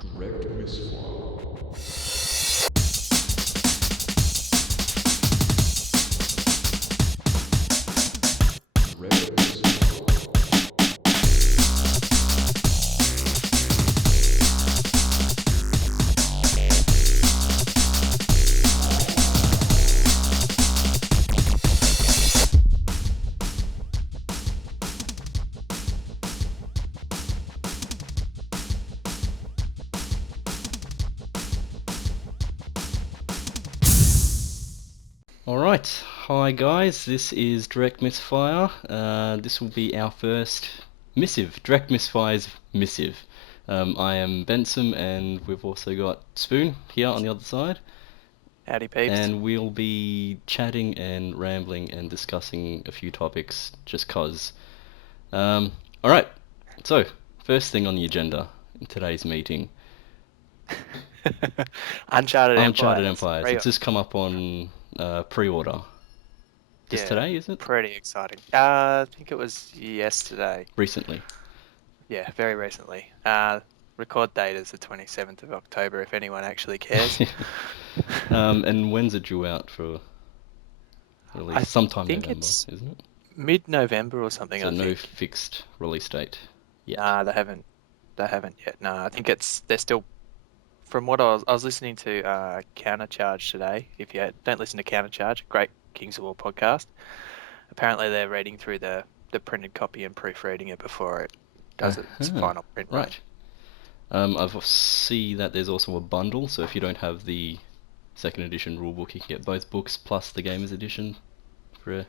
Direct Misfire. Direct Misfire. Alright, hi guys, this is Direct Misfire. This will be our first Missive, Direct Misfire's Missive. I am Bensome and we've also got Spoon here on the other side. Howdy peeps. And we'll be chatting and rambling and discussing a few topics just cause. Alright, so first thing on the agenda in today's meeting. Uncharted Empires. It's Pre-order. just come up on pre-order. Just Yeah, today, is it? pretty exciting. I think it was yesterday. Recently. Yeah, very recently. Record date is the 27th of October, if anyone actually cares. And when's it due out for release? I Sometime think November, it's isn't it? mid-November or something, So I no think. fixed release date yet. Nah, they haven't yet. No, I think they're still, from what I was listening to Countercharge today. If you don't listen to Countercharge, great Kings of War podcast. Apparently they're reading through the printed copy and proofreading it before it does its final print run. Right. I see that there's also a bundle, so if you don't have the second edition rulebook, you can get both books plus the Gamers Edition for a...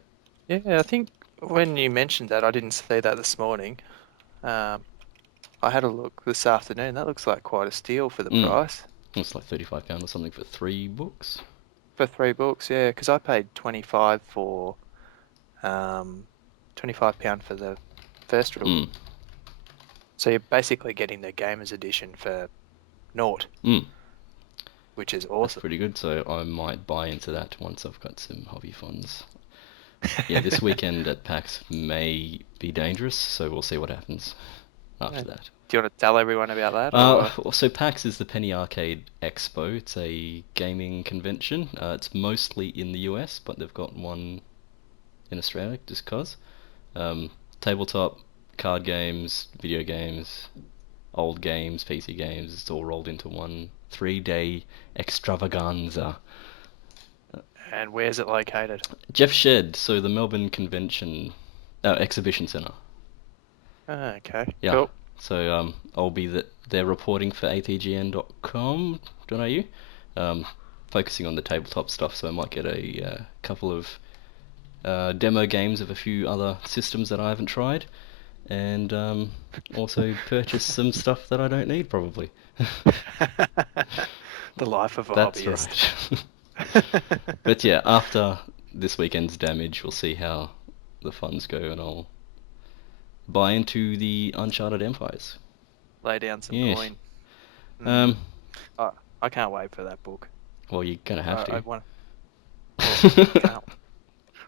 Yeah, I think when you mentioned that, I didn't see that this morning. I had a look this afternoon. That looks like quite a steal for the price. It's like £35 or something for 3 books. For 3 books, yeah, because I paid £25 for £25 for the first rule. So you're basically getting the Gamers Edition for naught, which is awesome. That's pretty good, so I might buy into that once I've got some hobby funds. Yeah, this weekend at PAX may be dangerous, so we'll see what happens after that. Do you want to tell everyone about that? So PAX is the Penny Arcade Expo. It's a gaming convention. It's mostly in the US, but they've got one in Australia just cause. Tabletop, card games, video games, old games, PC games, it's all rolled into one 3-day extravaganza. And where's it located? Jeff Shed, so the Melbourne Convention Exhibition Centre. Okay, yeah. Cool. So I'll be there reporting for apgn.com.au, focusing on the tabletop stuff. So I might get a couple of demo games of a few other systems that I haven't tried, and also purchase some stuff that I don't need probably. The life of a That's hobbyist. Right. But yeah, after this weekend's damage, we'll see how the funds go, and I'll buy into the Uncharted Empires. Lay down some coin. I can't wait for that book. Well, you're gonna have to.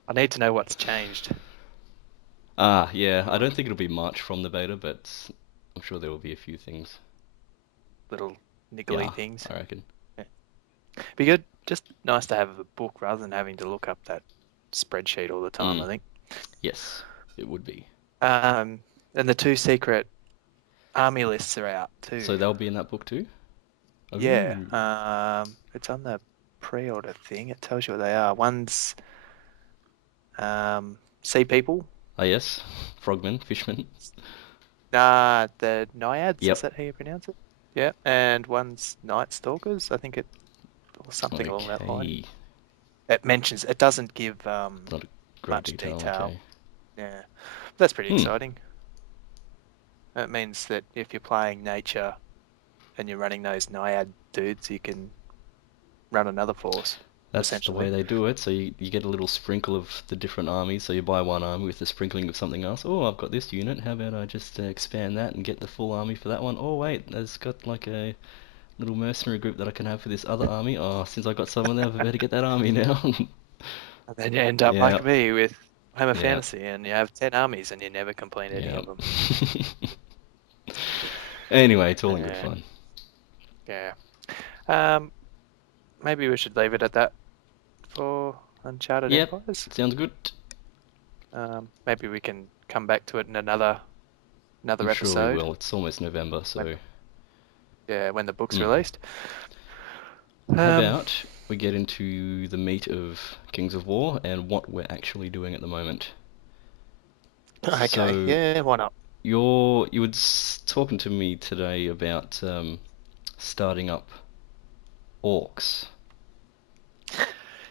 I need to know what's changed. Yeah, I don't think it'll be much from the beta, but I'm sure there will be a few things. Little niggly things. I reckon. Yeah. Be good. Just nice to have a book rather than having to look up that spreadsheet all the time, I think. Yes, it would be. And the 2 secret army lists are out too. So they'll be in that book too? Yeah. It's on the pre-order thing. It tells you what they are. One's sea people. Oh yes, frogmen, fishmen. The naiads. Yep. Is that how you pronounce it? Yeah. And one's night stalkers. I think or something along that line. It doesn't give Not much detail. Okay. Yeah, that's pretty exciting. It means that if you're playing nature and you're running those naiad dudes, you can run another force. That's the way they do it. So you get a little sprinkle of the different armies. So you buy one army with a sprinkling of something else. Oh, I've got this unit. How about I just expand that and get the full army for that one? Oh wait, it's got like a little mercenary group that I can have for this other army. Oh, since I got someone there, I better get that army now. And then you end up like me with Hammer Fantasy, and you have 10 armies and you never complete any of them. Anyway, it's all in good fun. Yeah. Um, maybe we should leave it at that for Uncharted Yep, Empires. sounds good. Maybe we can come back to it in another I'm sure we episode will. It's almost November, when so when the book's mm. released. How Um, about we get into the meat of Kings of War and what we're actually doing at the moment. okay, So yeah, why not? you were talking to me today about starting up orcs.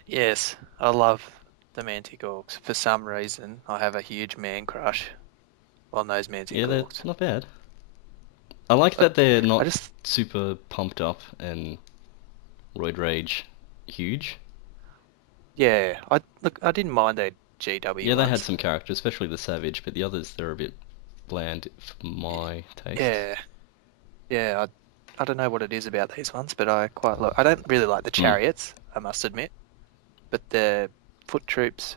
Yes, I love the Mantic Orcs. For some reason, I have a huge man crush on those Mantic Yeah, they're Orcs. not bad. I like I, that they're I not just, super pumped up and roid rage huge. yeah, I didn't mind their GW Yeah, they had ones. some character, especially the Savage, but the others they're a bit bland for my tastes. Yeah, yeah, I don't know what it is about these ones, but I quite I don't really like the Hmm. chariots, I must admit, but the foot troops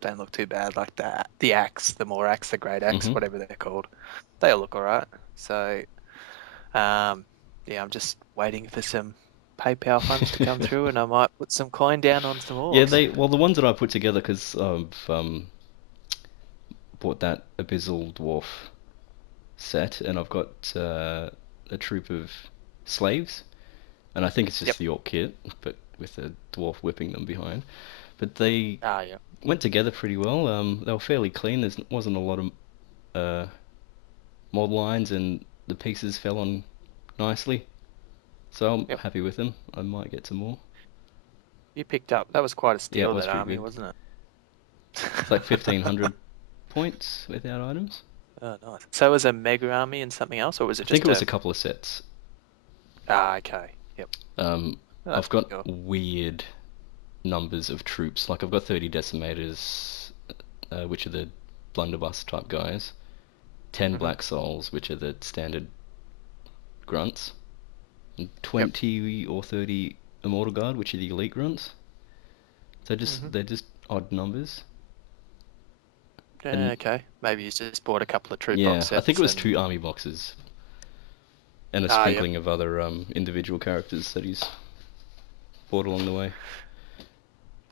don't look too bad. Like the axe, the more axe, the great axe, Mm-hmm. whatever they're called, they all look alright. So, um, yeah, I'm just waiting for some PayPal funds to come through, and I might put some coin down on some Yeah, orcs. well the ones that I put together because I've bought that Abyssal Dwarf set and I've got a troop of slaves and I think it's Yep. just the orc kit, but with a dwarf whipping them behind. But they Ah, yeah. went together pretty well. They were fairly clean. There wasn't a lot of uh, mod lines, and the pieces fell on nicely. So I'm Yep. happy with them. I might get some more. You picked up. That was quite a Yeah, it steal, was that pretty army, good. wasn't It's like it? 1500 points without items. Oh, nice. So it was a mega army and something else, or was I it think just it was a? a couple of sets. Ah, okay. Yep. Um, Oh, I've that's got cool. weird numbers of troops. Like I've got 30 decimators, which are the blunderbuss type guys. 10 Hmm. black souls, which are the standard grunts. And Yep. 20 or 30 immortal guard, which are the elite grunts. So Hmm. they're just odd numbers. Yeah, And okay. Maybe you just bought a couple of troop box yeah, I think it sets was and. 2 army boxes and a Ah, yep. sprinkling of other individual characters that he's bought along the way.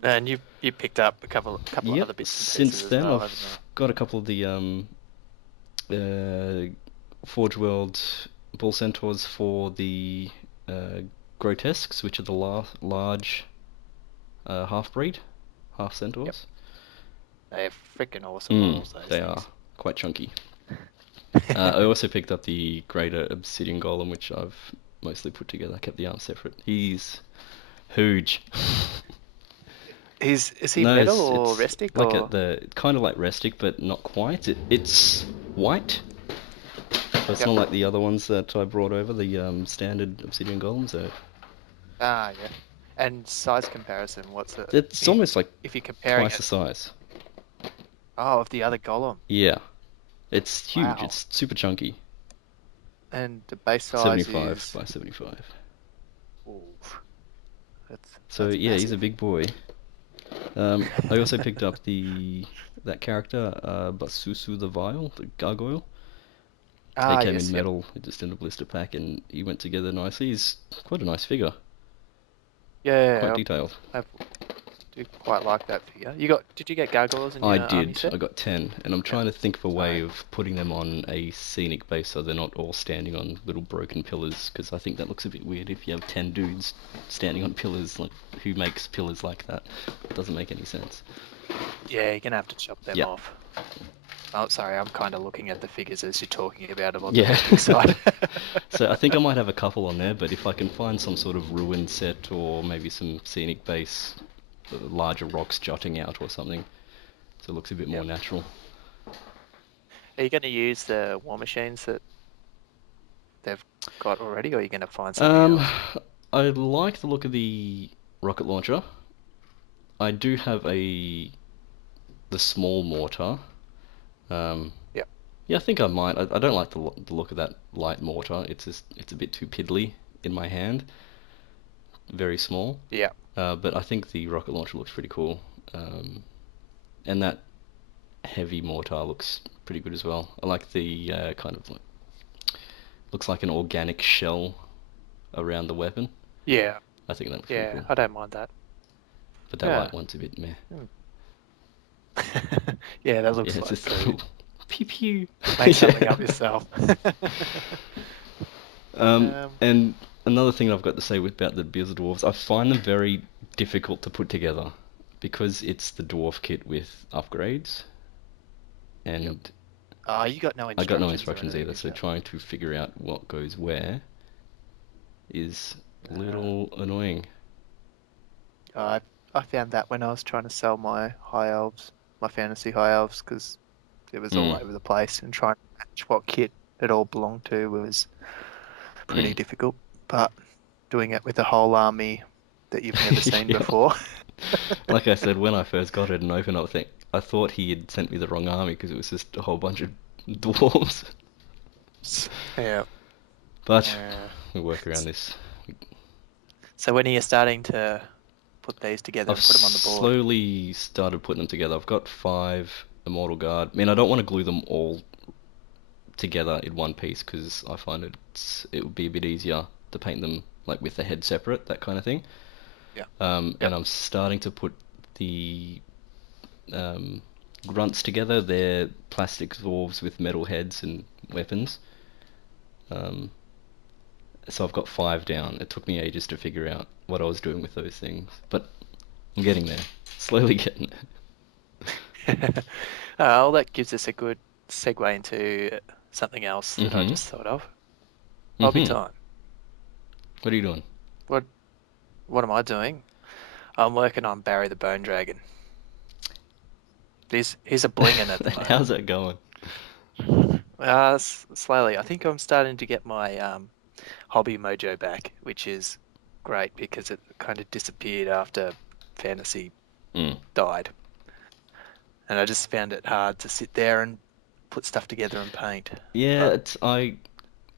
And you picked up a couple of Yep. other bits and Since pieces as then, well, haven't you? I've got a couple of the uh, Forge World Bull Centaurs for the uh, Grotesques, which are the large half breed, half Yep. centaurs. They're freaking awesome Mm, models, those they are things. quite chunky. I also picked up the Greater Obsidian Golem, which I've mostly put together. I kept the arms separate. He's huge. Is he No, metal it's or it's rustic like or? the kind of like rustic, but not quite. It's white, so it's Yep. not like the other ones that I brought over, the standard Obsidian Golems. Ah, yeah. And size comparison, what's it? It's almost like If you're comparing twice it, the size. oh, of the other golem. Yeah, it's huge. Wow. It's super chunky. And the base size 75 is, by 75. ooh, So that's yeah, he's a massive. big boy. I also picked up that character, Basusu the Vile, the gargoyle. They Ah, came in yes, yep. metal, just in a blister pack, and he went together nicely. He's quite a nice figure, quite Yeah, detailed. I do quite like that figure. Did you get gargoyles in I your army did. set? I got 10, and I'm Yep. trying to think of a way So, of putting them on a scenic base so they're not all standing on little broken pillars, because I think that looks a bit weird if you have 10 dudes standing on pillars. Like, who makes pillars like that? It doesn't make any sense. yeah, you're gonna have to chop them Yeah. off. Oh, sorry, I'm kind of looking at the figures as you're talking about them on the Yeah. Mantic side. So I think I might have a couple on there, but if I can find some sort of ruined set or maybe some scenic base, larger rocks jutting out or something, so it looks a bit more Yep. natural. Are you going to use the war machines that they've got already, or are you going to find something Um, else? I like the look of the rocket launcher. I do have the small mortar. Um, Yep. yeah, I think I might. I don't like the look of that light mortar. It's a bit too piddly in my hand. Very small. Yeah. But I think the rocket launcher looks pretty cool. Um, and that heavy mortar looks pretty good as well. I like the kind of like looks like an organic shell around the weapon. Yeah, I think that looks pretty yeah, cool. I don't mind that. But that Yeah. light one's a bit meh. Yeah, that Yeah, looks it's like just a poo. little pew pew. Make something up Yeah. yourself. Um, Um, and another thing I've got to say about the Beers of Dwarves, I find them very difficult to put together because it's the dwarf kit with upgrades, yep. and You got no I got no instructions or instructions anything, either, is so that? trying to figure out what goes where is a Uh, little annoying. I I found that when I was trying to sell my high elves, my fantasy high elves, because it was all Mm, over the place, and trying to match what kit it all belonged to was pretty mm. difficult. But doing it with a whole army that you've never seen Yeah. before. Like I said, when I first got it and opened up, I thought he had sent me the wrong army because it was just a whole bunch of dwarves. Yeah. But Uh, we work around this. so when are you starting to put these together I've and put them on the board? slowly started putting them together. I've got 5 Immortal Guard. I mean, I don't want to glue them all together in one piece because I find it would be a bit easier to paint them like with the head separate, that kind of thing. Yeah. Yep. And I'm starting to put the um, grunts together. They're plastic dwarves with metal heads and weapons. Um, so I've got 5 down. It took me ages to figure out what I was doing with those things, but I'm getting there. Slowly getting Well, that gives us a good segue into something else there. that I Mhm. just thought of. Hobby Mhm. time. What are you doing? What what am I doing? I'm working on Barry the Bone Dragon. He's a blingin' at the How's moment. that going? Slowly. I think I'm starting to get my hobby mojo back, which is great because it kind of disappeared after fantasy Mm. died. And I just found it hard to sit there and put stuff together and paint. Yeah, But I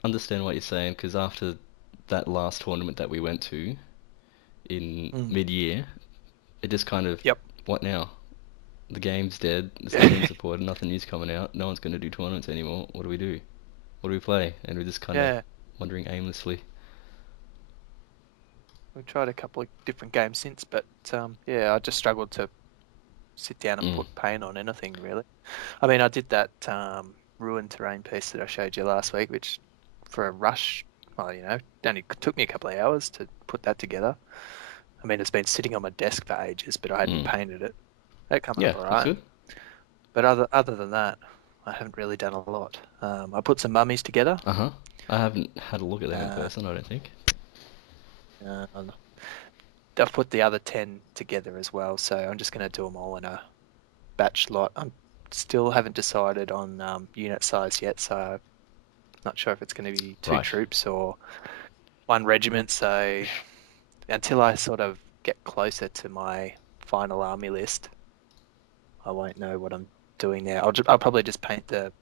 understand what you're saying because after that last tournament that we went to in mm, mid-year, it just kind of, yep. what now? The game's dead. There's nothing supported. Nothing new's coming out. No one's going to do tournaments anymore. What do we do? What do we play? And we're just kind of Yeah, wandering aimlessly. we've tried a couple of different games since, but yeah, I just struggled to sit down and Mm. put paint on anything really. I mean, I did that ruined terrain piece that I showed you last week, which for a rush, well, it only took me a couple of hours to put that together. I mean, it's been sitting on my desk for ages, but I hadn't Mm. painted it. That come up Yeah, all that's right. good. But other than that, I haven't really done a lot. I put some mummies together. Uh-huh. I haven't had a look at them in Uh, person, I don't think. and I've put the other 10 together as well, so I'm just going to do them all in a batch lot. I'm still haven't decided on unit size yet, so I'm not sure if it's going to be 2 Right. troops or 1 regiment. So until I sort of get closer to my final army list, I won't know what I'm doing there. I'll probably just paint the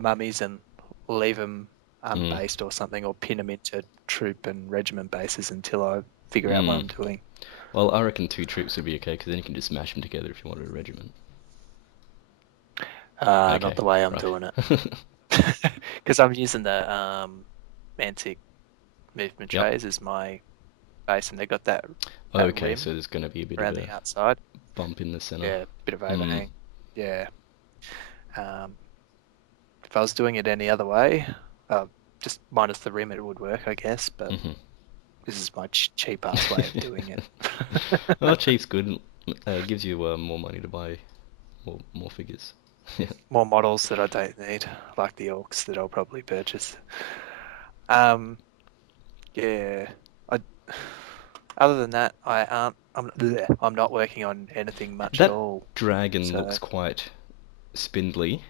mummies and leave them Mm. unbased or something, or pin them into troop and regiment bases until I figure out what Mm. I'm doing. Well, I reckon 2 troops would be okay because then you can just smash them together if you wanted a regiment. Not Okay, the way I'm right. doing it, because I'm using the Mantic movement Yep. trays as my base, and they got that Okay, rim so there's going to be a bit of around a the outside. bump in the center. Yeah, bit of Hmm. overhang. Yeah. Um, if I was doing it any other way, uh, just minus the rim, it would work, I guess. But Hmm. this is my cheap ass way of doing it. Well, cheap's good. Gives you more money to buy more figures. Yeah. More models that I don't need, like the orcs that I'll probably purchase. Um, yeah. I, other than that, I'm not working on anything much at That all. dragon So looks quite spindly.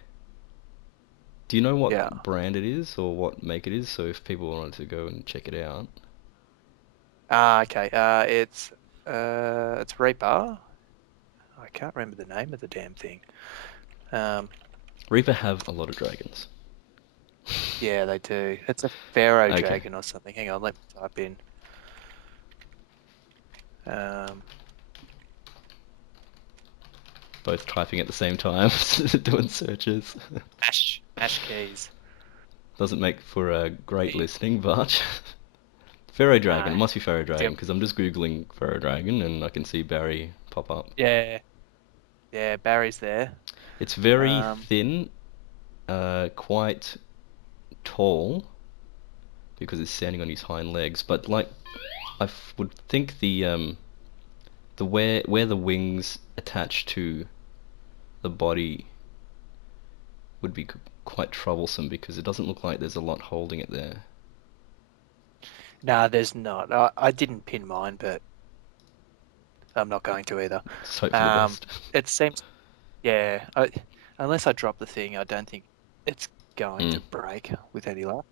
Do you know yeah. what brand it is or what make it is? So if people wanted to go and check it out. Okay. It's Reaper. I can't remember the name of the damn thing. Um, Reaper have a lot of dragons. yeah, they do. It's a Pharaoh Okay. dragon or something. Hang on, let me type in. Um, Both typing at the same time, doing searches. Ash keys. Doesn't make for a great Yeah. listening, but Pharaoh Dragon. No. It must be Pharaoh Yeah, Dragon because I'm just googling Pharaoh Dragon and I can see Barry pop up. yeah, yeah, Barry's there. It's very Um, thin, quite tall because it's standing on his hind legs. But like, would think the where the wings attach to the body would be quite troublesome because it doesn't look like there's a lot holding it there. nah, there's not. I didn't pin mine, but I'm not going to either. Just hope for the Um, best. it seems, yeah, unless I drop the thing, I don't think it's going Mm. to break with any luck.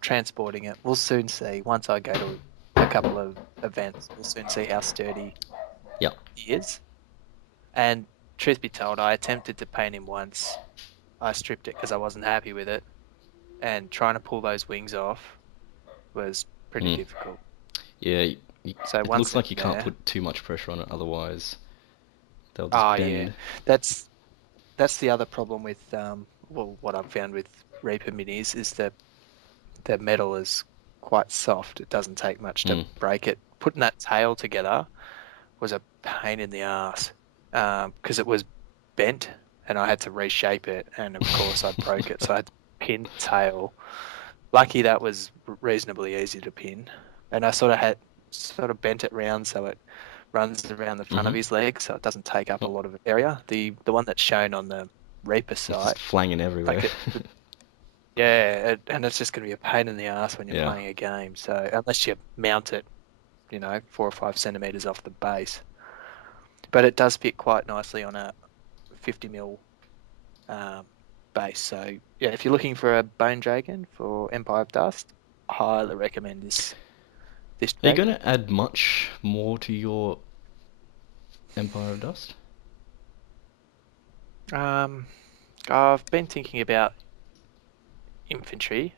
Transporting it, we'll soon see. Once I go to a couple of events, we'll soon see how sturdy Yeah. he is. And truth be told, I attempted to paint him once. I stripped it because I wasn't happy with it, and trying to pull those wings off was pretty Mm. difficult. Yeah. So It once looks they're like you can't there, put too much pressure on it, otherwise they'll just oh yeah, bend. that's that's the other problem with well, what I've found with Reaper Minis is that the metal is quite soft. It doesn't take much to Mm. break it. Putting that tail together was a pain in the ass because it was bent and I had to reshape it, and of course I broke it, so I had to pin the tail. Lucky that was reasonably easy to pin, and I sort of bent it round so it runs around the front of Mhm. his leg, so it doesn't take up a Oh, lot of area. The one that's shown on the Reaper it's just site, flanging everywhere. like yeah, and it's just going to be a pain in the ass when you're Yeah. playing a game. So unless you mount it, 4 or 5 centimeters off the base, but it does fit quite nicely on a 50 mil um, base. So yeah, if you're looking for a bone dragon for Empire of Dust, I highly recommend this Are you dragon. going to add much more to your Empire of Dust? Um, I've been thinking about infantry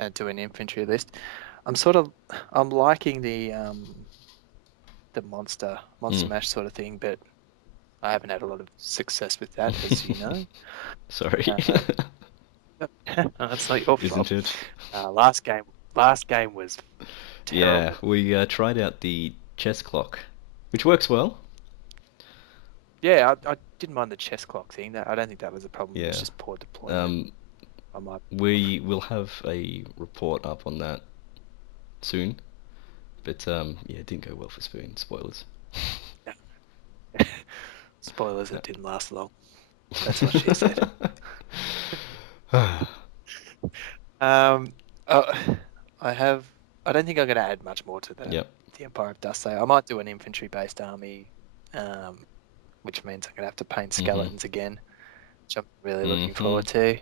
and doing infantry list. I'm liking the monster Mm. mash sort of thing, but I haven't had a lot of success with that, as you know. Sorry. Uh, it's not your fault. Isn't it? Uh, last game, last game was Yeah, terrible. we tried out the chess clock, which works well. Yeah, I didn't mind the chess clock thing. I don't think that was a problem. It was Yeah. just poor deployment. Um, I might. we will have a report up on that soon, but yeah, it didn't go well for Spoon. Spoilers. Spoilers, Yeah. it didn't last long. That's what she said. Um, uh, I have. I don't think I'm going to add much more to Yep. the Empire of Dust. So I might do an infantry-based army, um, which means I'm going to have to paint Mhm. skeletons again, which I'm really looking Mhm. forward to.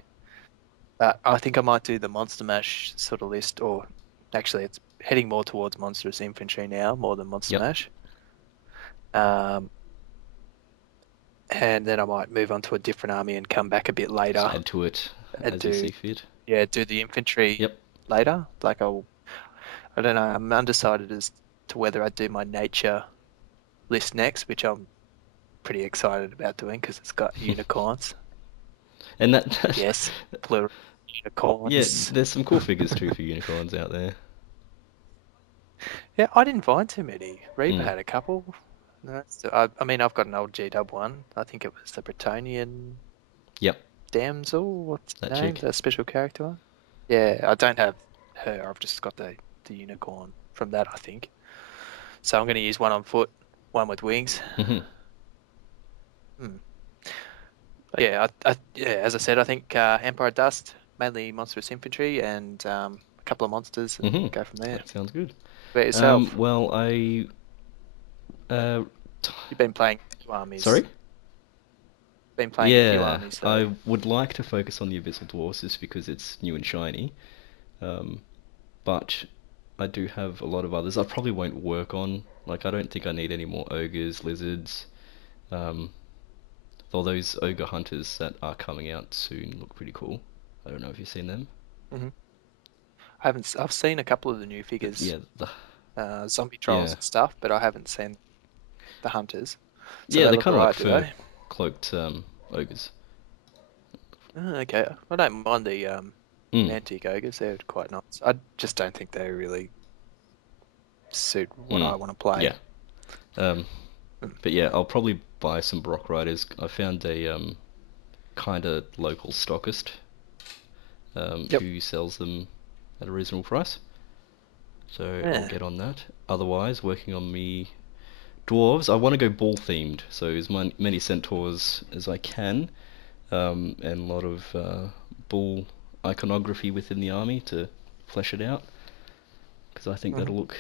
I think I might do the Monster Mash sort of list, or actually, it's heading more towards Monstrous Infantry now, more than Monster Yep. Mash. Um, and then I might move on to a different army and come back a bit Just later add to it and as you see fit. do the infantry Yep. later. I don't know, I'm undecided as to whether I do my nature list next, which I'm pretty excited about doing because it's got unicorns. And that Yes, plural yeah, unicorns. there's some cool figures too for unicorns out there. Yeah, I didn't find too many. Reaper Mm. had a couple. No, so I mean, I've got an old G-Dub one. I think it was the Bretonian Yep, damsel. What's that her name? chick. The special character one. Yeah, I don't have her. I've just got the unicorn from that, I think. So I'm going to use one on foot, one with wings. Mhm. Hmm. But yeah, yeah, as I said, I think Empire Dust, mainly monstrous infantry and a couple of monsters, and Mhm. go from there. That sounds good. About yourself? Well, I uh, t- You've been playing few armies. sorry. Been playing a few Yeah, armies though. I would like to focus on the Abyssal Dwarfs just because it's new and shiny. Um, but I do have a lot of others. I probably won't work on. Like, I don't think I need any more ogres, lizards. Um, though those ogre hunters that are coming out soon look pretty cool. I don't know if you've seen them. Hmm. I've seen a couple of the new But figures, yeah, zombie trolls yeah, and stuff, but I haven't seen the hunters. So yeah. they They're look kind of like alright, do fur they? cloaked ogres. Oh, okay, I don't mind the Mm. antique ogres. They're quite nice. I just don't think they're really suit what I want to play. Yeah. Um, but yeah, I'll probably buy some Brock Riders. I found a kind of local stockist Yep. who sells them at a reasonable price. So I'll Yeah. get on that. Otherwise, working on me dwarves. I want to go bull themed, so as many centaurs as I can, and a lot of bull iconography within the army to flesh it out, because I think hmm that'll look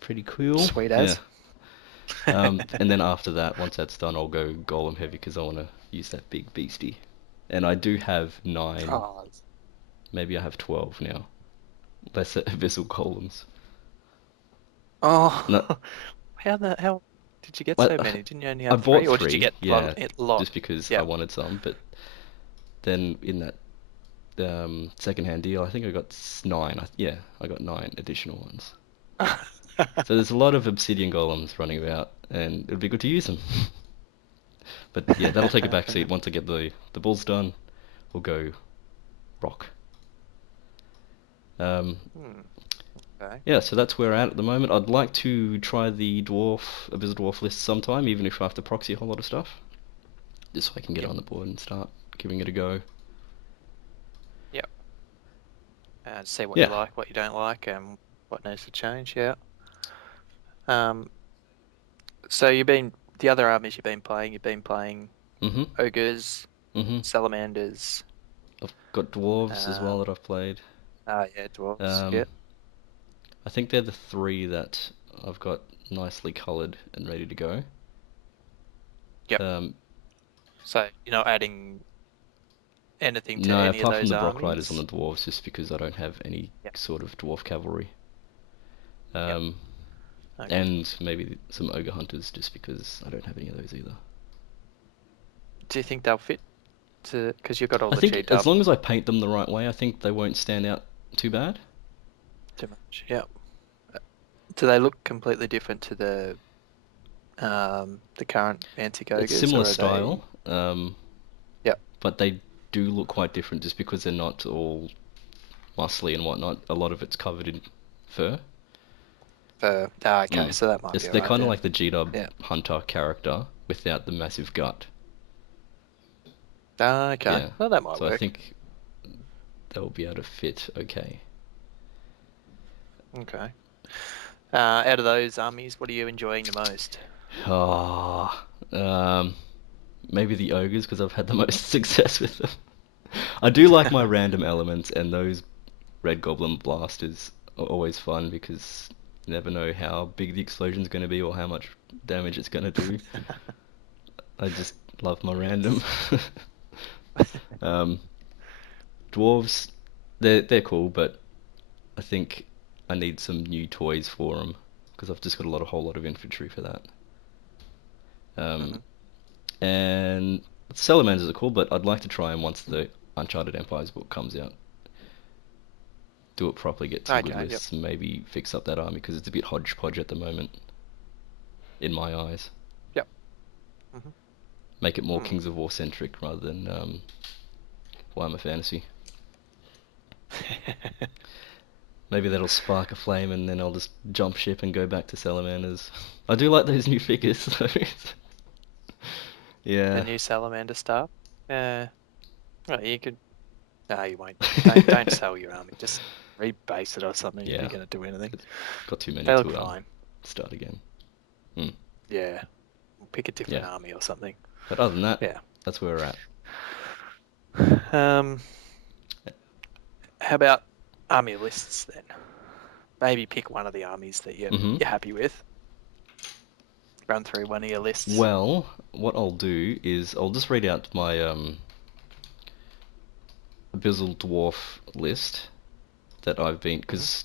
pretty cool. Sweet Yeah. as. And then after that, once that's done, I'll go golem heavy because I want to use that big beastie. And I do have 9, Oh, maybe I have 12 now. Lesser abyssal golems. No, oh, how did you get I, so many? Didn't you only I have three, bought or did you 3, get yeah, a lot? just because I Yep. wanted some. But then in that second-hand deal, I think I got 9. Yeah, I got 9 additional ones. So there's a lot of obsidian golems running about, and it'd be good to use them. But yeah, that'll take a back seat once I get the bulls done. We'll go rock. Um, Hmm, okay. yeah, so that's where we're at the moment. I'd like to try the Abyssal Dwarf list sometime, even if I have to proxy a whole lot of stuff, just so I can get Yep. on the board and start giving it a go. Yep. And see what you Yeah. like, what you don't like, and what needs to change. Yeah. Um. So the other armies you've been playing. You've been playing Mhm. ogres, Mhm. salamanders. I've got dwarves as well Um. that I've played. Yeah, dwarves. Um, Yep. I think they're the 3 that I've got nicely coloured and ready to go. Yep. Um, So you're not adding anything to no, any of apart from those the Brock Riders on armies? the dwarves, just because I don't have any Yep. sort of dwarf cavalry. Yep. Um, Okay. and maybe some ogre hunters, just because I don't have any of those either. Do you think they'll fit because you've got all I the think cheat as up long as I paint them the right way, I think they won't stand out too bad. too much? Yep. Do they look completely different to the current antique It's ogres, similar or are they? style, Yep. but they do look quite different just because they're not all muscly and whatnot. A lot of it's covered in fur. Okay, so that might be They're alright kind of then. like the G-Dub Yeah. hunter character without the massive gut. Okay. Yeah, Well, that might so I work. think they'll be able to fit okay. Okay. Out of those armies, what are you enjoying the most? Ah, maybe the ogres because I've had the most success with them. I do like my random elements, and those red goblin blasters are always fun because you never know how big the explosion's going to be or how much damage it's going to do. I just love my random. um, dwarves, they're cool, but I think I need some new toys for them because I've just got a whole lot of infantry for that. Um, hmm and salamanders are cool, but I'd like to try them once the Uncharted Empires book comes out. Do it properly, get some good Okay. Yep. lists, and maybe fix up that army because it's a bit hodgepodge at the moment, in my eyes. Yep. hmm Make it more Hmm. Kings of War centric rather than Warhammer Fantasy. Maybe that'll spark a flame and then I'll just jump ship and go back to Salamanders. I do like those new figures though. The Yeah. new salamander stuff. Well, you could. No, you won't. Don't sell your army. Just rebase it or something if Yeah. you're gonna do anything. It's got too many They look to fine. start again. Hmm. Yeah. Pick a different Yeah. army or something. But other than that, Yeah. that's where we're at. Um. How about army lists then? Maybe pick one of the armies that hmm you're happy with. Run through one of your lists. Well, what I'll do is I'll just read out my Abyssal Dwarf list that I've been, hmm because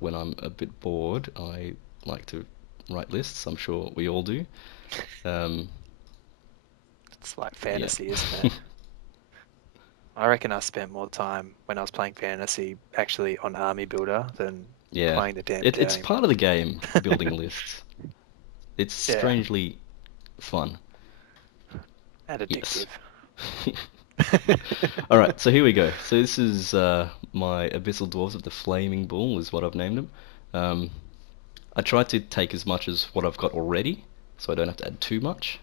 when I'm a bit bored, I like to write lists. I'm sure we all do. Um, It's like yeah. fantasy, isn't it? I reckon I spent more time when I was playing fantasy actually on Army Builder than Yeah. playing the damn It's game. part of the game, building lists. It's Yeah, strangely fun. and Yes. addictive. Alright, so here we go. So this is my Abyssal Dwarves of the Flaming Bull is what I've named them. Um, I tried to take as much as what I've got already, so I don't have to add too much.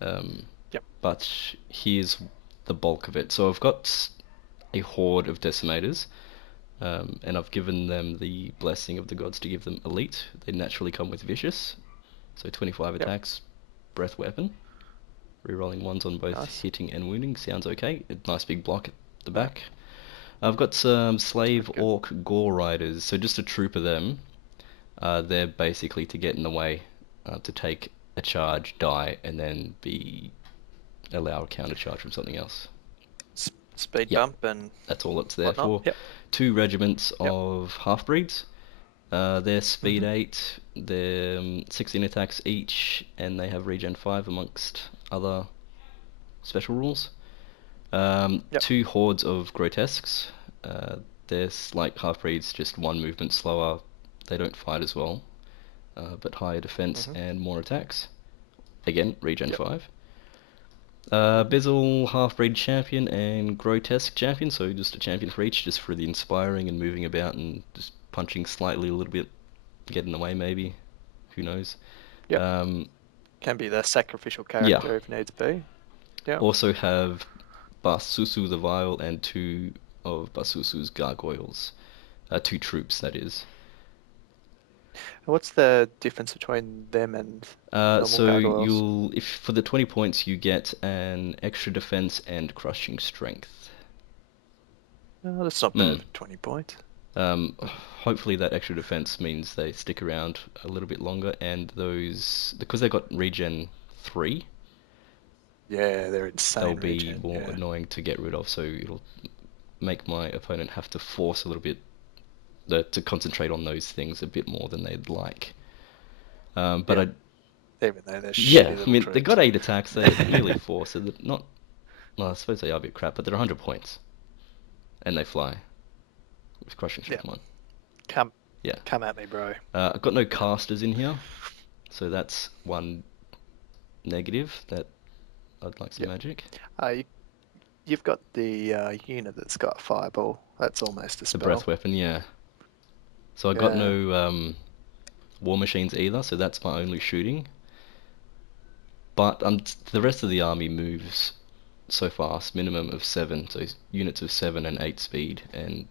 Um, Yep. but here's the bulk of it. So I've got a horde of decimators, and I've given them the blessing of the gods to give them elite. They naturally come with vicious, so 25 Yep. attacks, breath weapon, rerolling ones on both Nice. hitting and wounding. Sounds okay. A nice big block at the Yep. back. I've got some slave Pretty good. orc gore riders, so just a troop of them. They're basically to get in the way, to take a charge, die, and then allow a counter charge from something else. Speed Yep, bump and that's all it's there whatnot. for. Yep. 2 regiments Yep. of half-breeds. They're speed Mhm. 8, they're 16 attacks each, and they have regen 5 amongst other special rules. Yep. 2 hordes of grotesques. Uh, they're like half-breeds, just 1 movement slower. They don't fight as well, but higher defense Mhm. and more attacks. Again, regen Yep. 5. Mhm. Bizzle, half-breed champion, and grotesque champion, so just a champion for each, just for the inspiring and moving about and just punching slightly a little bit, getting away maybe, who knows. Yep. Um, Can be the sacrificial yeah, character if needs be. Yep. also have Basusu the Vile and 2 of Basusu's gargoyles. 2 troops, that is. What's the difference between them and normal So gargoyles? if for the 20 points you get an extra defense and crushing strength. Oh, that's not Hmm. bad for 20 points. Hopefully that extra defense means they stick around a little bit longer, and those, because they got regen 3, Yeah, they're they'll insane be regen. more Yeah. annoying to get rid of, so it'll make my opponent have to force a little bit to concentrate on those things a bit more than they'd like. But Yep. Even though they're yeah, shitty I little mean, they troops. got 8 attacks, they're nearly 4, so they're not, well, I suppose they are a bit crap, but they're 100 points, and they fly with crushing Yeah. strength 1. Come, Yeah. come at me, bro. I've got no casters in here, so that's one negative that I'd like some Yep. magic. You, you've got the unit that's got fireball. That's almost a The breath spell. weapon, yeah. So I got Yeah. no war machines either, so that's my only shooting. But the rest of the army moves so fast, minimum of 7, so units of 7 and 8 speed, and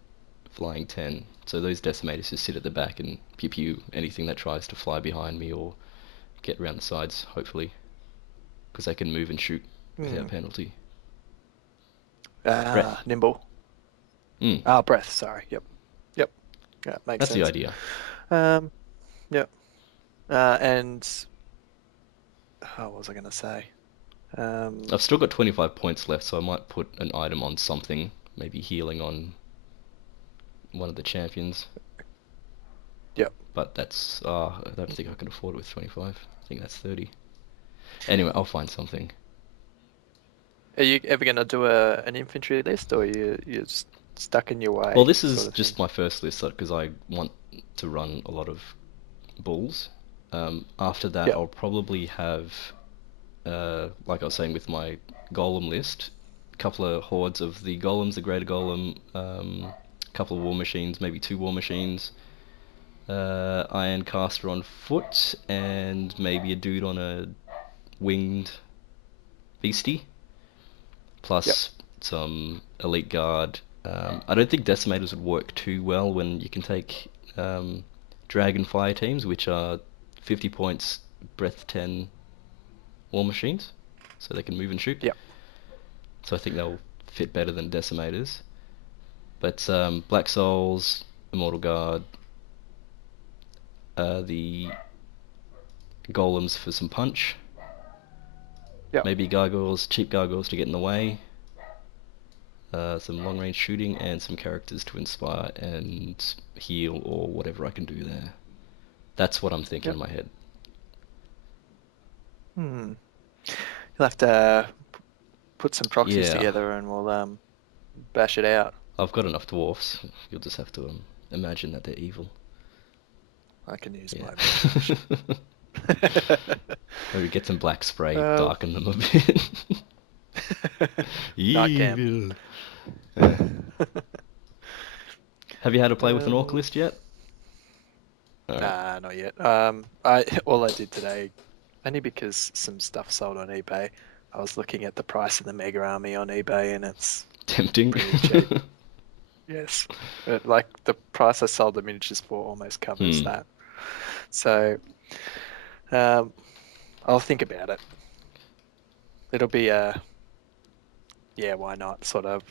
flying 10. So those decimators just sit at the back and pew pew anything that tries to fly behind me or get around the sides, hopefully, because they can move and shoot without Hmm. penalty. Breath. Nimble. Mm, Breath. Sorry. Yep. Yep. Yeah, makes that's the sense. idea. Um. Yep. And what was I going to say? I've still got 25 points left, so I might put an item on something, maybe healing on one of the champions. Yep. But I don't think I can afford it with 25. I think that's 30. Anyway, I'll find something. Are you ever going to do an infantry list, or you're just stuck in your Well, way this sort is of thing? just my first list because I want to run a lot of bulls. After that, Yep. I'll probably have, like I was saying with my golem list, a couple of hordes of the golems, the greater golem, a couple of war machines, maybe 2 war machines, iron caster on foot, and maybe a dude on a winged beastie, Yep. plus some elite guard. I don't think decimators would work too well when you can take dragon fire teams, which are 50 points, breath 10 war machines, so they can move and shoot. Yep. So I think they'll fit better than decimators. But Black Souls, Immortal Guard, the golems for some punch, Yep. maybe gargoyles, cheap gargoyles to get in the way, some long range shooting, and some characters to inspire and heal or whatever I can do there. That's what I'm thinking Yep. in my head. Hmm. You'll have to put some proxies Yeah, together, and we'll bash it out. I've got enough dwarfs. You'll just have to imagine that they're evil. I can use Yeah. my imagination. Maybe get some black spray, um, darken them a bit. Night camp. Evil. Yeah. Have you had to play with an orc Um, list yet? All right. Nah, not yet. I all I did today, only because some stuff sold on eBay. I was looking at the price of the Mega Army on eBay, and it's Tempting. pretty cheap. Yes, but like the price I sold the miniatures for almost covers Hmm. that. So, um, I'll think about it. It'll be a yeah, why not sort of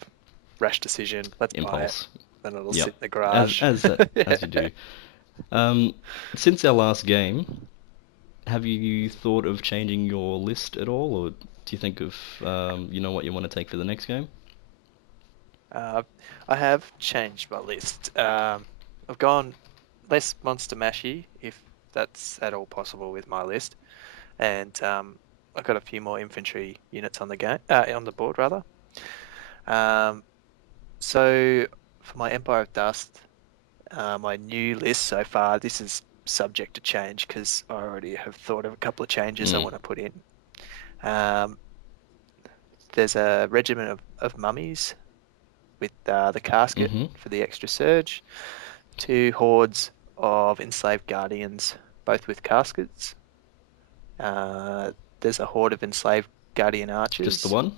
rash decision. Let's buy it. Impulse. Then it'll Yep. sit in the As garage. as that Yeah. as you do. Um, since our last game, have you thought of changing your list at all, or do you think of you know what you want to take for the next game? Uh, I have changed my list. I've gone less Monster Mashy, if that's at all possible with my list, and I've got a few more infantry units on the game, on the board rather. Um, so for my Empire of Dust, my new list so far, this is subject to change because I already have thought of a couple of changes I Hmm. want to put in. Um, there's a regiment of mummies with the casket Mm-hmm. for the extra surge, two hordes of enslaved guardians, both with caskets. Uh, there's a horde of enslaved guardian Just the archers. one?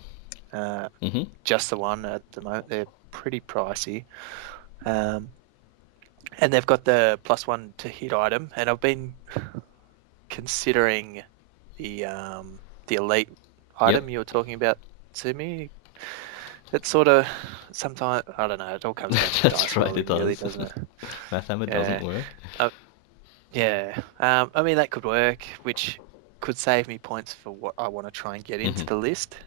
Uh, Mm-hmm. just the one at the moment. They're pretty pricey. Um, and they've got the +1 to hit item. And I've been considering the elite Yep. item you were talking about to me. It's sort of sometimes I don't know. It all comes down to That's dice right, it rolling, really, does. doesn't it? Mathhammer doesn't Yeah. work. Uh, yeah. I mean that could work, which could save me points for what I want to try and get into Mm-hmm. the list.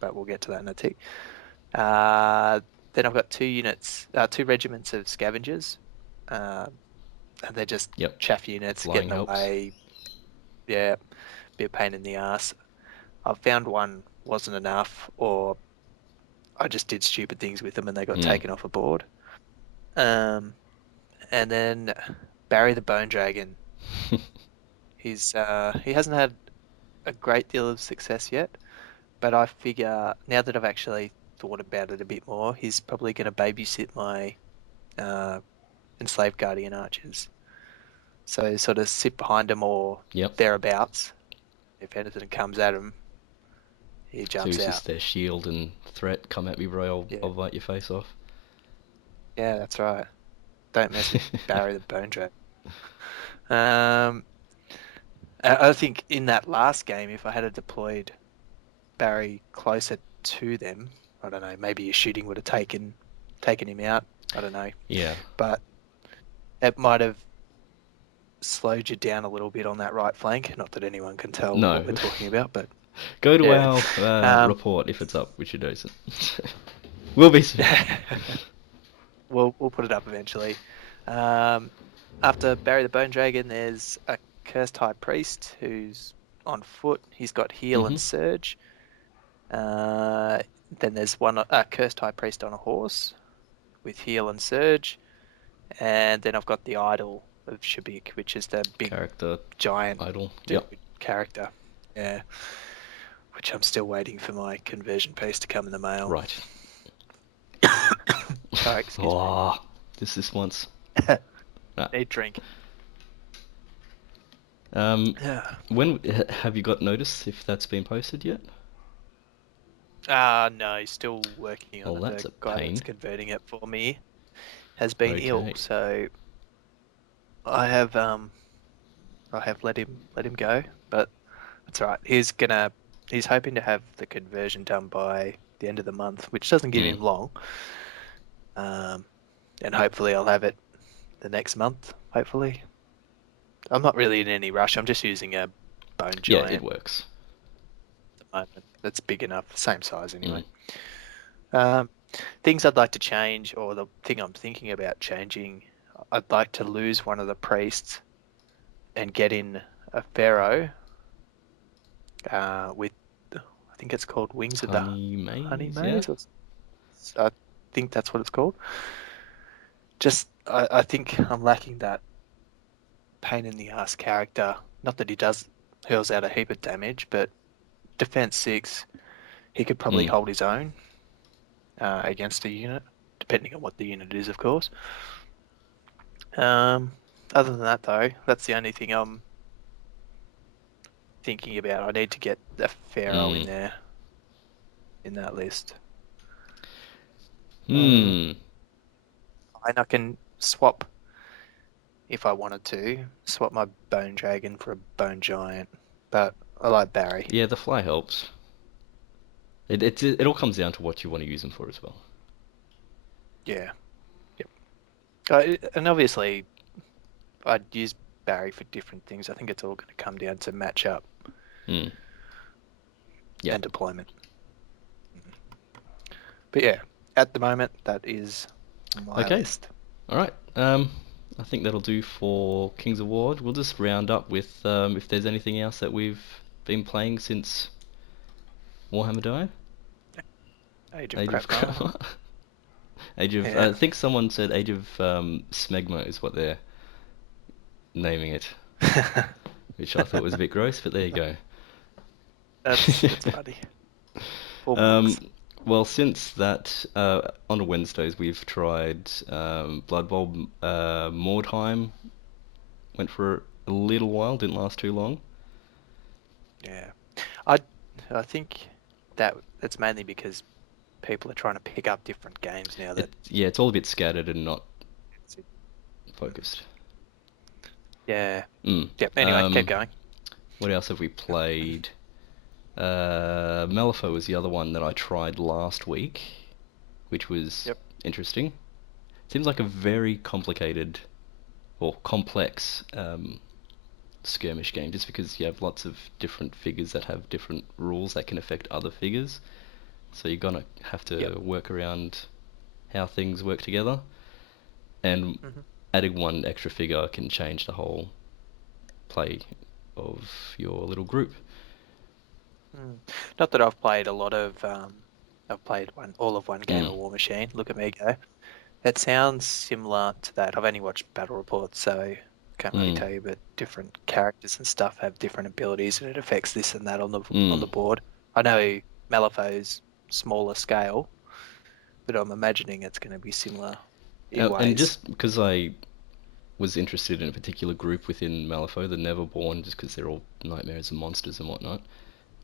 But we'll get to that in a tick. Uh, then I've got two regiments of scavengers, uh, and they're just Yep. chaff units Flying getting helps. away. Yeah, be a pain in the ass. I found one wasn't enough, or I just did stupid things with them and they got Mm. taken off a board. Um, and then Barry the Bone Dragon. He hasn't had a great deal of success yet, but I figure now that I've actually thought about it a bit more, he's probably going to babysit my uh, enslaved guardian archers. So sort of sit behind him or Yep. thereabouts. If anything comes at him, he So jumps he's out. just their shield and threat. Come at me, bro. Yeah, I'll bite your face off. yeah, that's right. Don't mess with Barry the Bone Dragon. Um, I think in that last game, if I had deployed Barry closer to them, I don't know, maybe your shooting would have taken him out. I don't know, Yeah. but it might have slowed you down a little bit on that right flank. Not that anyone can tell what No. we're talking about, but Go to yeah. our Um, report if it's up, which it isn't. Will be soon. we'll put it up eventually. Um, after Barry the Bone Dragon, there's a cursed high priest who's on foot. He's got heal Mm-hmm. and surge. Uh, then there's a cursed high priest on a horse with heal and surge, and then I've got the idol of Shabik, which is the big Character giant idol. dude Yep. character. Yeah, which I'm still waiting for my conversion piece to come in the mail. Right. Sorry, excuse me. Oh, this once. Ah. Need drink. Um, Yeah. have you got notice if that's been posted yet? No, he's still working on Well, it. that's The a guy that's pain. converting it for me has been ill, Okay. so I have um I have let him go, but that's all right. He's hoping to have the conversion done by the end of the month, which doesn't give Hmm. him long. Um, and hopefully I'll have it the next month. Hopefully, I'm not really in any rush. I'm just using a bone Yeah, it giant works. at the moment. That's big enough, same size Hmm. anyway. Um, things I'd like to change, or the thing I'm thinking about changing, I'd like to lose one of the priests and get in a pharaoh with, I think it's called Wings of the Honey Honey maze, yeah. Maze. I think that's what it's called. Just, I think I'm lacking that pain in the ass character. Not that he does hurls out a heap of damage, but defense 6, he could probably Hmm. hold his own against a unit, depending on what the unit is, of course. Um, Other than that, though, that's the only thing I'm thinking about. I need to get a Pharaoh in Mm. there in that list. Mm, Hmm. and I can swap if I wanted to swap my Bone Dragon for a Bone Giant, but I like Barry. Yeah, the fly helps. It all comes down to what you want to use them for as well. Yeah, yep. And obviously, I'd use Barry for different things. I think it's all going to come down to matchup Hmm. Yeah. and deployment. But yeah, at the moment, that is my Okay. list. All right. I think that'll do for Kings of War. We'll just round up with if there's anything else that we've been playing since Warhammer died. Age of Age of Krakmar. Age of. Yeah, I think someone said Age of Smegma is what they're naming it, which I thought was a bit gross, but there you go. that's funny. Full Um, marks. well, since that, on Wednesdays we've tried Blood Bowl Mordheim. Went for a little while, didn't last too long. Yeah, I I think that's mainly because people are trying to pick up different games now that. Yeah, it's all a bit scattered and not Mm. focused. Yeah. Mm. Yep. Anyway, keep going. What else have we played? Malifaux was the other one that I tried last week, which was Yep. interesting. Seems like a very complicated or complex skirmish game, just because you have lots of different figures that have different rules that can affect other figures. So you're gonna have Yep. to work around how things work together, and Hmm. adding one extra figure can change the whole play of your little group. Mm. Not that I've played a lot of. I've played all of one game Mm. of War Machine. Look at me go. It sounds similar to that. I've only watched battle reports, so can't really Mm. tell you. But different characters and stuff have different abilities, and it affects this and that on Mm. the board. I know Malifaux's smaller scale, but I'm imagining it's going to be similar in And ways. just because I was interested in a particular group within Malifaux, the Neverborn, just because they're all nightmares and monsters and whatnot.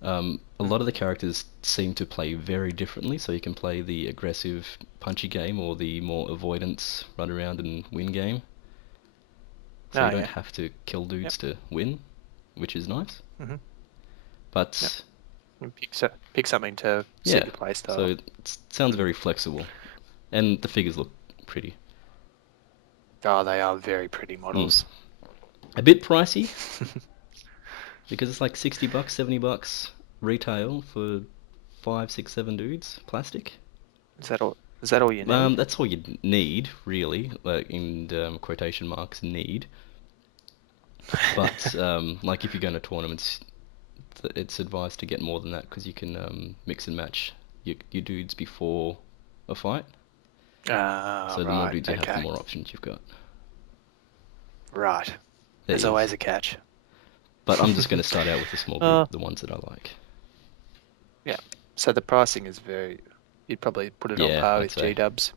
A lot Mm. of the characters seem to play very differently, so you can play the aggressive, punchy game or the more avoidance, run around and win game. So Oh you don't yeah. have to kill Yep. dudes to win, which is nice. Hmm. Yep. But And pick something to suit yeah, your playstyle. so it sounds Mm. very flexible, and the figures look pretty. Oh, they are very pretty Mm. models. A bit pricey because it's like $60, $70 retail for five, six, seven dudes, plastic. Is that all? Is that all you need? That's all you need, really, like in quotation marks, need. But like if you're going to tournaments, it's advised to get more than that because you can mix and match your dudes before a fight. Ah, So the more right. dudes you have, the Okay. more options you've got. Right. There There's you go. always a catch. But I'm just going to start out with a small group, Uh, the ones that I like. yeah. So the pricing is very. You'd probably put it on Yeah, par I'd with say. G-Dub's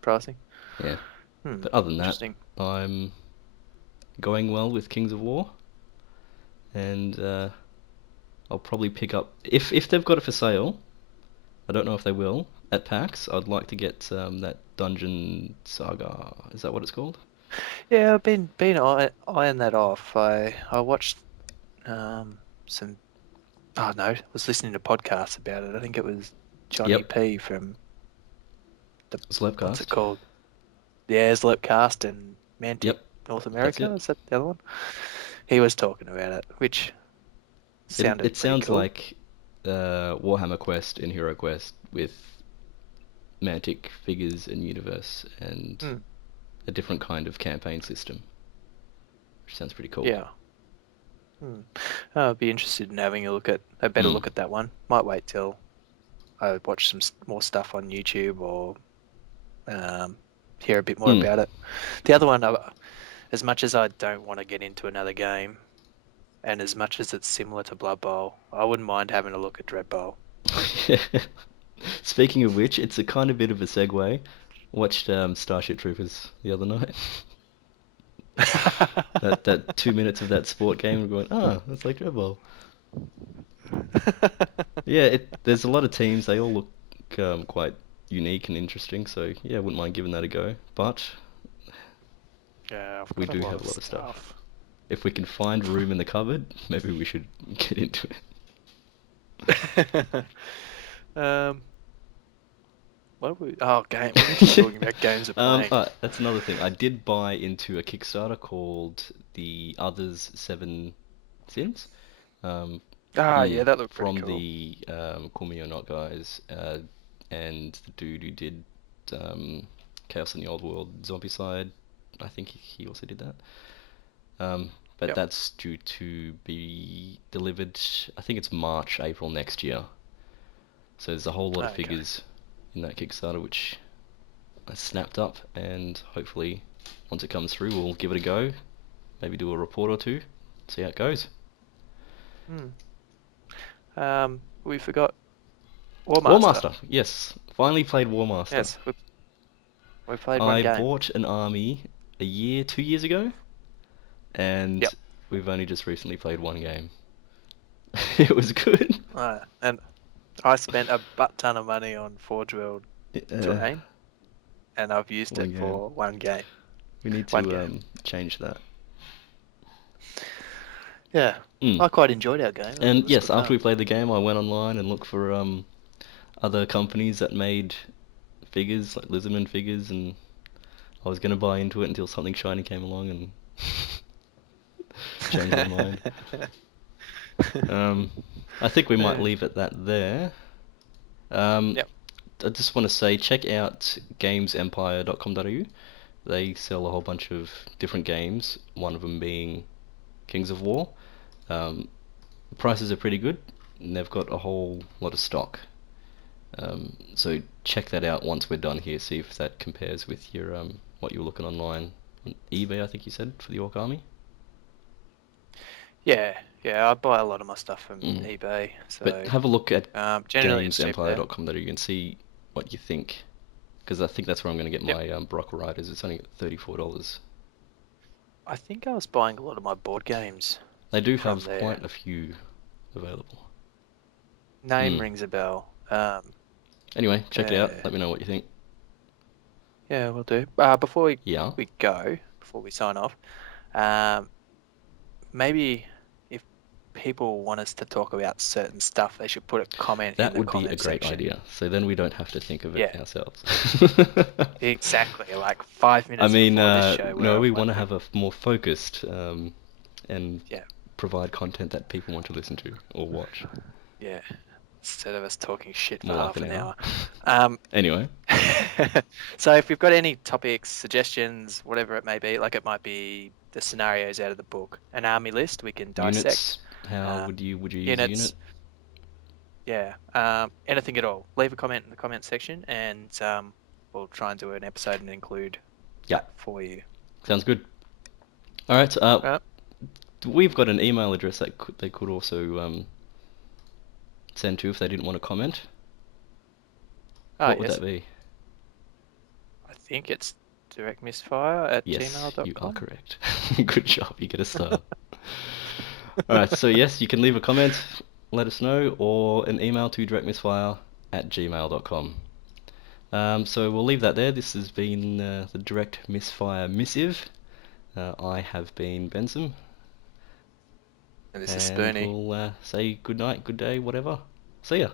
pricing. Yeah. Hmm. But other than that, Interesting. I'm going well with Kings of War, and I'll probably pick up if they've got it for sale. I don't know if they will at PAX. I'd like to get that Dungeon Saga. Is that what it's called? Yeah, I've been eyeing that off. I watched some. Oh no, I was listening to podcasts about it. I think it was Johnny Yep. P from the what's it Slapcast. called? Yeah, Zlepcast and Mantic Yep. North That's America. it. Is that the other one? He was talking about it, which It sounded pretty sounds cool. like Warhammer Quest and Hero Quest with Mantic figures and universe and Hmm. a different kind of campaign system, which sounds pretty cool. Yeah. Hmm. I'd be interested in having a better Mm. look at that one. Might wait till I watch some more stuff on YouTube or um, hear a bit more Mm. about it. The other one, as much as I don't want to get into another game, and as much as it's similar to Blood Bowl, I wouldn't mind having a look at Dread Bowl. Speaking of which, it's a kind of bit of a segue. Watched Starship Troopers the other night. That 2 minutes of that sport game, we're going, that's like Red. Yeah, there's a lot of teams. They all look quite unique and interesting. So yeah, I wouldn't mind giving that a go. But Yeah, I've we got a do lot have of a lot of stuff. stuff. If we can find room in the cupboard, maybe we should get into it. Um, what are we? Oh, game. We're meant to be talking about games we're playing. That's another thing. I did buy into a Kickstarter called The Others Seven Sins. Um, Yeah, that looked pretty from cool. the Call Me or Not guys, and the dude who did Chaos in the Old World Zombicide. I think he also did that. But Yep. that's due to be delivered, I think it's March, April next year. So there's a whole lot of Okay. figures in that Kickstarter which I snapped up, and hopefully once it comes through we'll give it a go, maybe do a report or two, see how it goes. We forgot War Master. Warmaster, yes, finally played Warmaster. Yes, we played one I game. bought an army a year, 2 years ago, and Yep. we've only just recently played one game. It was good. And I spent a butt ton of money on Forge World Uh, Terrain, and I've used one it game. for one game. We need One to game. change that. Yeah, I quite enjoyed our game. It And was yes, good after fun. we played the game, I went online and looked for other companies that made figures, like Lizardman figures, and I was gonna buy into it until something shiny came along and changed my mind. I think we might leave it that there. Um, Yep. I just want to say, check out gamesempire.com.au. They sell a whole bunch of different games, one of them being Kings of War. The prices are pretty good, and they've got a whole lot of stock. So check that out once we're done here, see if that compares with your what you were looking online on eBay, I think you said, for the Orc Army. Yeah, I buy a lot of my stuff from Mm. eBay, But so have a look at generally it's cheap there. gamesempire.com.au and see what you think, because I think that's where I'm going to get Yep. my Baroque Riders. It's only $34. I think I was buying a lot of my board games They do from have there. quite a few available. Name rings a bell. Anyway, check it out. Let me know what you think. Yeah, we'll do. Before Yeah. before we sign off, um, maybe if people want us to talk about certain stuff, they should put a comment in That the would be a comment great section. idea. So then we don't have to think of it Yeah, ourselves. exactly. Like 5 minutes I mean, before this show, no, we're we want to wondering. have a more focused and Yeah, provide content that people want to listen to or watch. yeah. Instead of us talking shit for More like half an an hour. hour. Anyway, So if you've got any topics, suggestions, whatever it may be, like it might be the scenarios out of the book, an army list we can dissect. units. How Um, would you use a unit? units, yeah, anything at all. Leave a comment in the comment section, and we'll try and do an episode and include Yeah, that for you. sounds good. All right. Right? We've got an email address that they could also send to if they didn't want to comment. What would Yes. that be? I think it's directmisfire at Yes, you are gmail.com. correct. Good job. You get a star. All right. So yes, you can leave a comment, let us know, or an email to directmisfire@gmail.com. So we'll leave that there. This has been the Direct Misfire Missive. I have been Bensome, And this is and Spoonie. we'll say good night, good day, whatever. See ya.